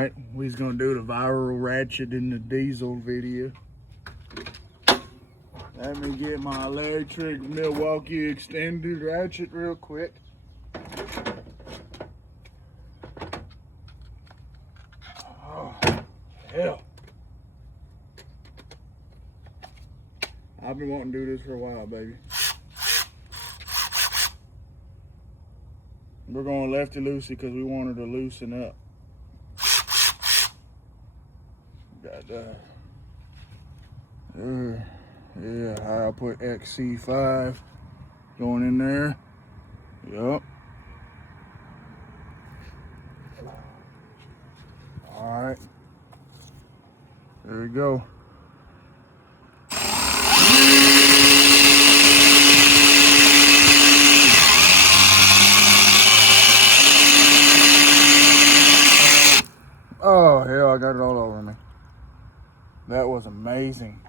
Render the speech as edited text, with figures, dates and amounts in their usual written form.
Alright, we's gonna do the viral Ratchet in the diesel video. Let me get my electric Milwaukee extended ratchet real quick. Oh, hell. I've been wanting to do this for a while, baby. We're going lefty-loosey because we wanted to loosen up. Got that. Yeah, I'll put XC5 going in there. Yup. Alright. There we go. Oh, hell, I got it all over me. That was amazing.